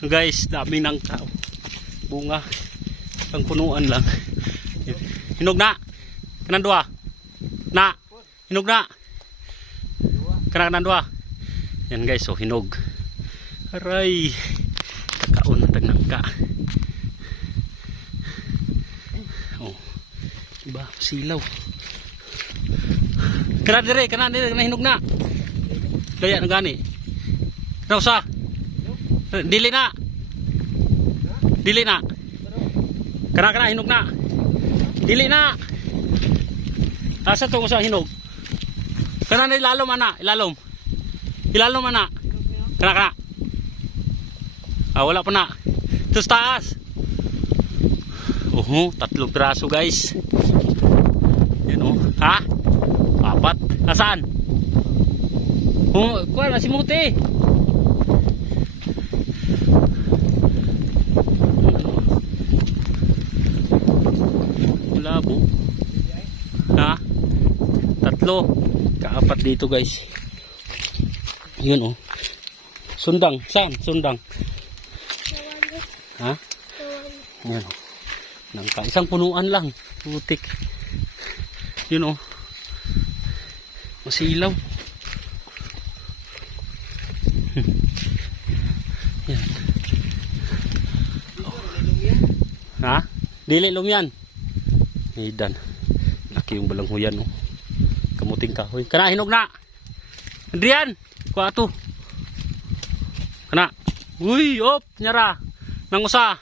Guys, daming nangka. Bunga. Ang punuan lang. Hinog na. Kanan dua. Na. Hinog na. Kanan dua. Yan guys, so hinog. Aray. Kakaon na nangka. Oh. Diba? Silaw. Kanan dire, hinog na. Daya na gani. Nausa. Dili na. Dili na. Kana hinog na. Dili na. Asa to sa hinog? Kana na ilalom ana, ilalom. Ilalom ana. Kana. Ah, wala pa na. Ito sa taas. 3 piraso guys. Yan oh. Ha? 4. Nasaan? Oh, kuha na si Muti. Labo. Ha? 3. Kaapat dito guys. Yun oh. Sundang. Saan? Sundang. Ha? Yan oh. Nangka. Isang punuan lang. Putik. Yun oh. Masilaw. Yan. Oh. Ha? Dili lumyan. Idan. Laki yung balanghuyan no. Kamuting kahoy. Kana hinog na. Adrian, kuha to. Kana. Uy, op, nyara. Nang usa.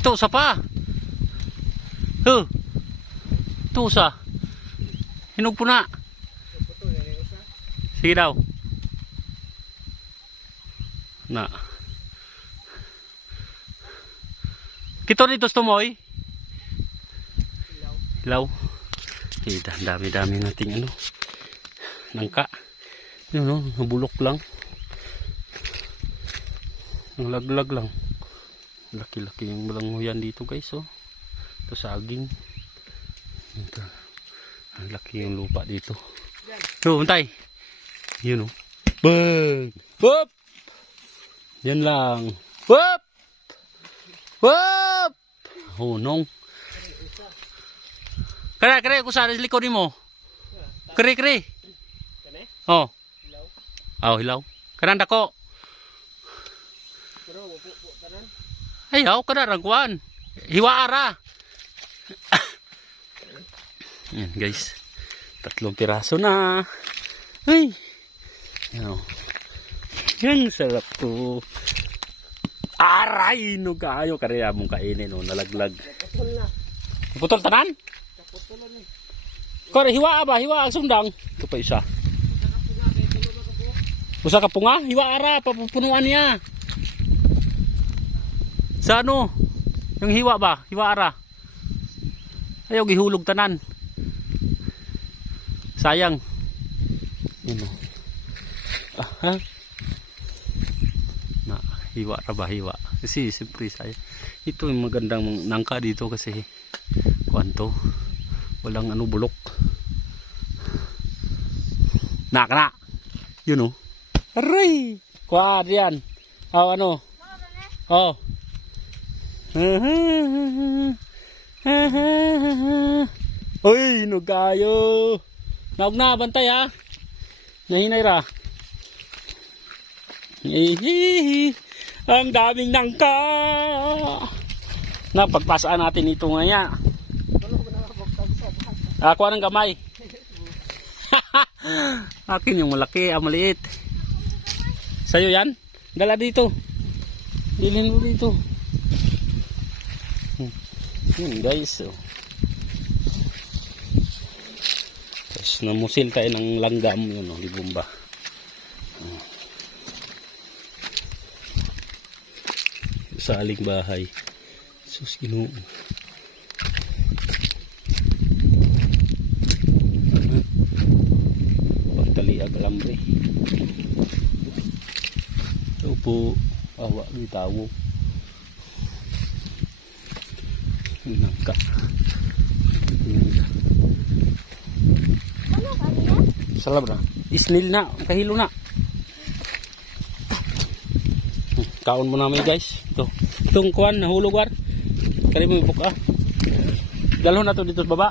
Ito usa pa. Ito usa. Hinog po na. Sige daw. Na. Kito dito tumoy. Hilaw. Dami-dami nating ano. Nangka. Yun no, nabulok lang. Ang laglag lang. Laki-laki yung balanghuyan dito guys oh. Ito saging. Ito. Ang laki yung lupa dito. So, untay. Yun oh. Bang! Whoop! Yan lang. Whoop! Whoop! Hunong. Kare ko sa likod nimo. Kare. Oh. Hilaw. Hilaw. Kanan dako. Ayaw kada rangkuan. Hiwa ara. Yan guys. 3 piraso na. Ay. Yan sarap to. Aray no kayo kaya mong kainin no nalaglag. Putol tanan? Kore hiwa ba? Hiwa ang sundang. Ito pa isa. Usa ka punga? Hiwa ara papupunuan niya. Sa ano? Yung hiwa ba? Hiwa ara. Ayaw gihulog tanan. Sayang. Yun o. Ha? Na, hiwa ra ba? Hiwa. Kasi siyempre sayang. Ito yung magandang nangka dito kasi kuwanto. Walang ano bulok. Nakana. Yun o. Aray! Kuha diyan. Oh, ano? Oh. Uy, nugayo. Naog na, bantay ha. Nahinay ra. Ang daming nangka. Pagpasaan natin ito ngayon. Kuha ng gamay. Akin yung malaki, maliit. Sa'yo yan? Dala dito. Bilhin mo dito. Yun guys. Oh. Tapos namusil tayo ng langgam. Yun oh, di bomba. Sa aling bahay. Sus ginoo. Pagtaliag alambre. Ito po. Awa bitawo. Nangka. Salab na. Isnil na. Kahilo na. Kaon mo namin guys. Ito. Itong kuwan nahulog war. Kani mo ibuka. Dalhon na to dito sa baba.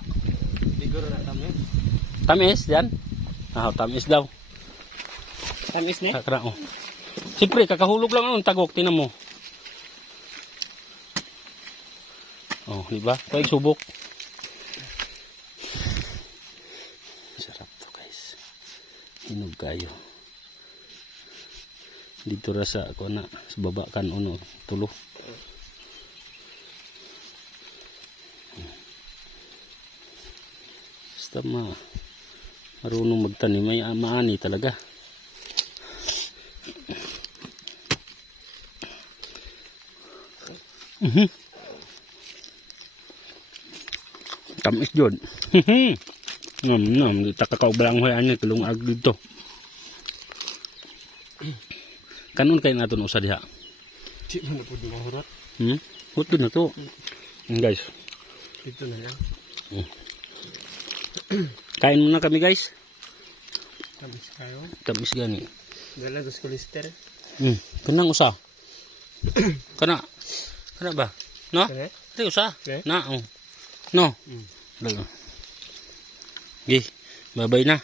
Siguro na tamis. Tamis diyan. Ah, tamis daw. Tamis ni? Kakra oh. Siyempre kakahulog lang ang tagok tinan mo. Oh, di ba? Kaya subok. Sarap to guys. Hinog kayo. Dito ra sa ako na sa baba kan uno tulo. Basta marunong magtanim may maani talaga. Tamis jud. Nam kita kakaubalang hoyan ni tulong ag dito. Kanon kay naton usa diha. Di na po di mahurat. Huto na to. Guys. Dito na yan. Kain muna kami guys. Tamis kayo. Tamis gani. Dala gusto lister. Kanang usa. Kana. Kana ba? No? Kaya? Ito usa. Okay. Na. Oh. No. Dalo. Gi. Babay na.